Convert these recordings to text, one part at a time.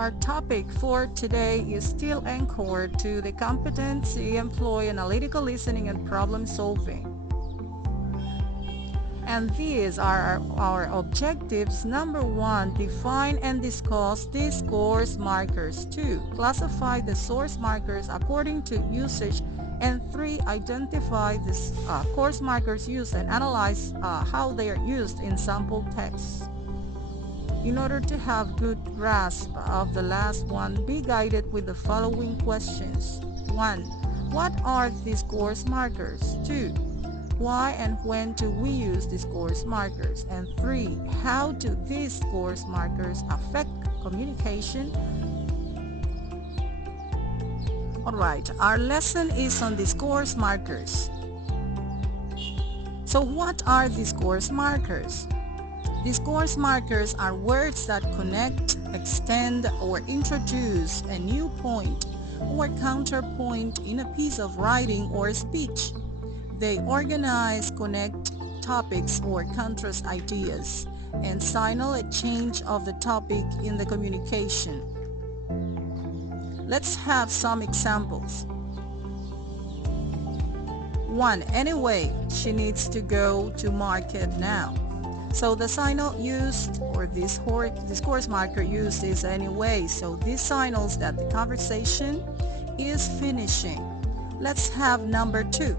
Our topic for today is still anchored to the competency employ analytical listening and problem solving. And these are our objectives. Number 1, define and discuss discourse markers. 2, classify the source markers according to usage. And 3, identify the course markers used and analyze how they are used in sample texts. In order to have good grasp of the last one, be guided with the following questions. 1, what are discourse markers? 2, why and when do we use discourse markers? And 3, how do these discourse markers affect communication? Alright, our lesson is on discourse markers. So what are discourse markers? Discourse markers are words that connect, extend, or introduce a new point or counterpoint in a piece of writing or speech. They organize, connect topics or contrast ideas, and signal a change of the topic in the communication. Let's have some examples. 1. Anyway, she needs to go to market now. So the signal used, or this discourse marker used, is anyway. So this signals that the conversation is finishing. Let's have number 2.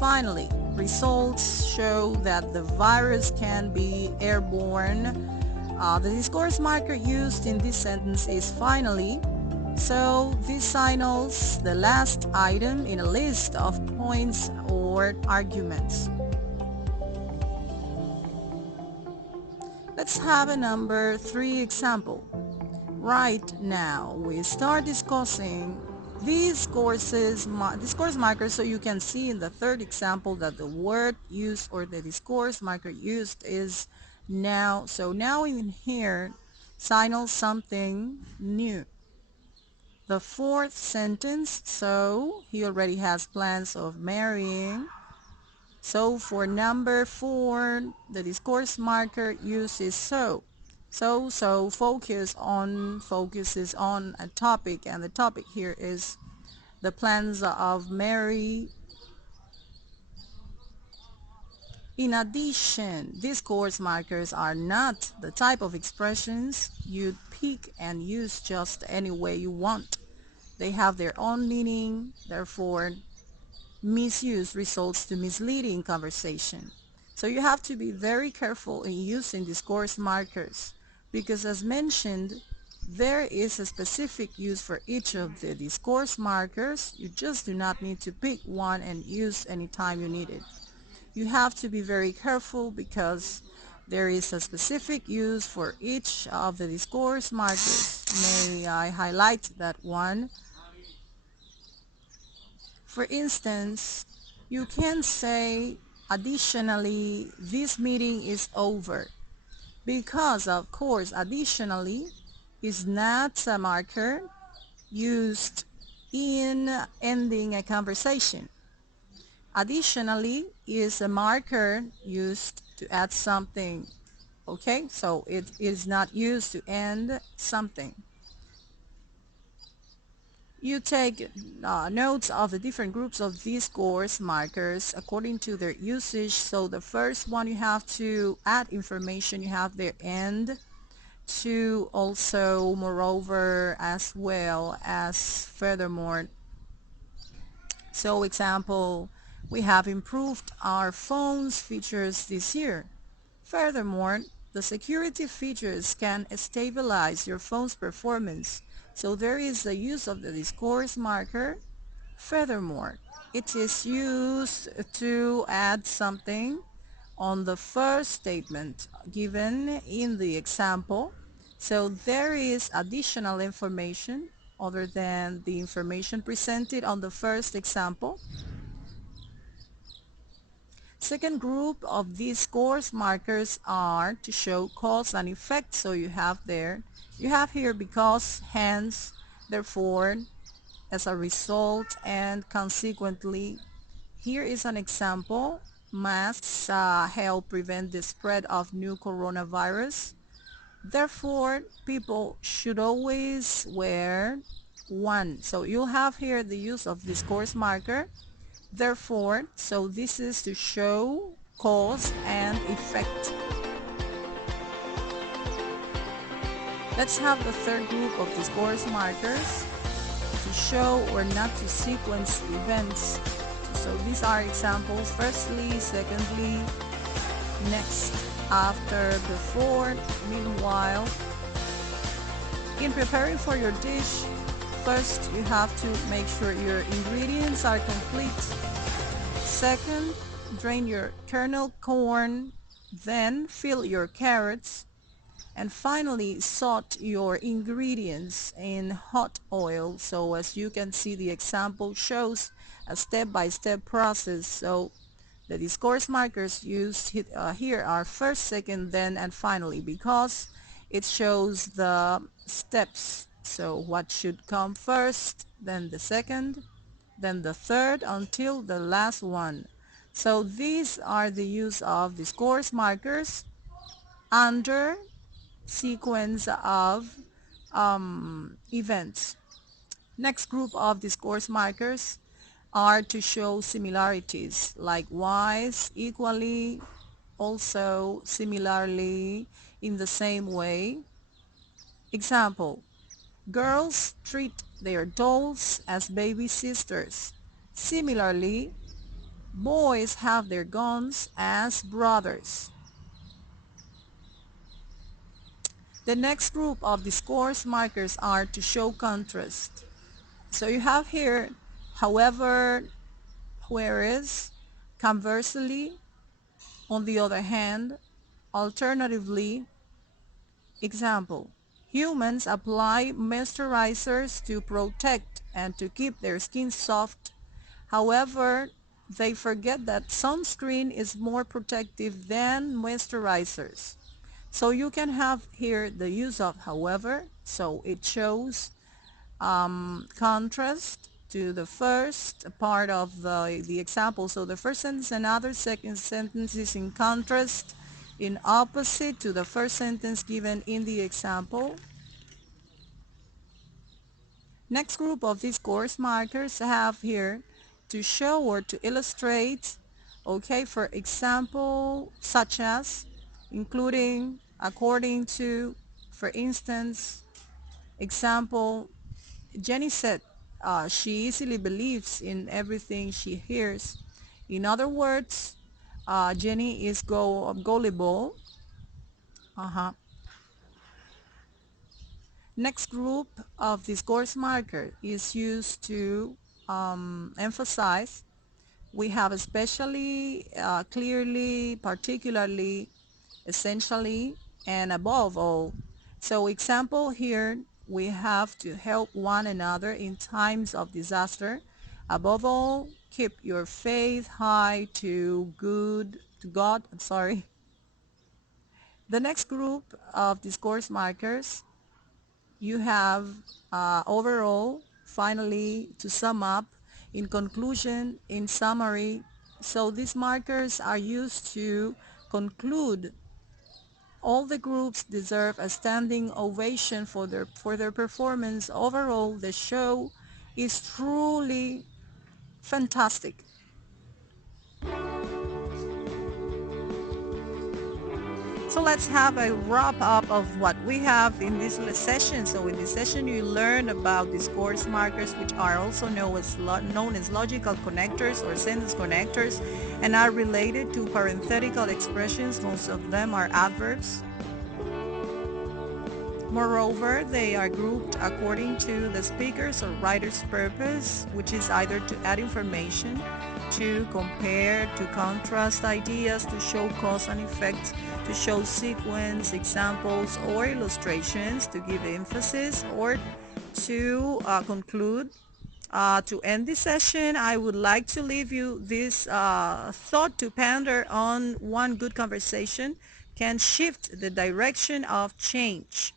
Finally, results show that the virus can be airborne. The discourse marker used in this sentence is finally. So this signals the last item in a list of points or arguments. Let's have a number 3 example. Right now, we start discussing these discourse markers, so you can see in the third example that the word used or the discourse marker used is now. So now in here signals something new. The fourth sentence, so he already has plans of marrying. So for number 4, the discourse marker uses so. So focuses on a topic, and the topic here is the plans of Mary. In addition, discourse markers are not the type of expressions you'd pick and use just any way you want. They have their own meaning, therefore misuse results to misleading conversation. So you have to be very careful in using discourse markers because, as mentioned, there is a specific use for each of the discourse markers. You just do not need to pick one and use anytime you need it. You have to be very careful because there is a specific use for each of the discourse markers. May I highlight that one? For instance, you can say, additionally, this meeting is over. Because, of course, additionally is not a marker used in ending a conversation. Additionally is a marker used to add something. Okay, so it is not used to end something. You take notes of the different groups of discourse markers according to their usage. So the first one, you have to add information, you have their end, to also moreover as well as furthermore. So example, we have improved our phone's features this year. Furthermore, the security features can stabilize your phone's performance. So there is the use of the discourse marker. Furthermore, it is used to add something on the first statement given in the example. So there is additional information other than the information presented on the first example. Second group of discourse markers are to show cause and effect. So you have here because, hence, therefore, as a result, and consequently. Here is an example. Masks help prevent the spread of new coronavirus. Therefore, people should always wear one. So you'll have here the use of discourse marker. Therefore, so this is to show cause and effect. Let's have the third group of discourse markers: to show or not to sequence events. So these are examples: firstly, secondly, next, after, before, meanwhile. In preparing for your dish, first you have to make sure your ingredients are complete. Second, drain your kernel corn, then fill your carrots, and finally saute your ingredients in hot oil. So as you can see, the example shows a step-by-step process. So the discourse markers used here are first, second, then, and finally, because it shows the steps. So what should come first, then the second, then the third, until the last one. So these are the use of discourse markers under sequence of events. Next group of discourse markers are to show similarities. Likewise, equally, also, similarly, in the same way. Example: girls treat their dolls as baby sisters. Similarly, boys have their guns as brothers. The next group of discourse markers are to show contrast. So you have here, however, whereas, conversely, on the other hand, alternatively. Example: humans apply moisturizers to protect and to keep their skin soft. However, they forget that sunscreen is more protective than moisturizers. So you can have here the use of however, so it shows contrast to the first part of the example. So the first sentence and other second sentence is in contrast, in opposite to the first sentence given in the example. Next group of discourse markers have here to show or to illustrate, okay, for example, such as, including, according to, for instance. Example: Jenny said she easily believes in everything she hears. In other words, Jenny is gullible. Next group of discourse marker is used to emphasize. We have especially, clearly, particularly, essentially, and above all. So example here, we have to help one another in times of disaster. Above all, keep your faith high to God. I'm sorry. The next group of discourse markers, you have overall, finally, to sum up, in conclusion, in summary. So these markers are used to conclude. All the groups deserve a standing ovation for their performance. Overall, the show is truly fantastic. So let's have a wrap up of what we have in this session. So in this session, you learn about discourse markers, which are also known as logical connectors or sentence connectors, and are related to parenthetical expressions. Most of them are adverbs. Moreover, they are grouped according to the speaker's or writer's purpose, which is either to add information, to compare, to contrast ideas, to show cause and effect, to show sequence, examples, or illustrations, to give emphasis, or to conclude. To end this session, I would like to leave you this thought to ponder on: one good conversation can shift the direction of change.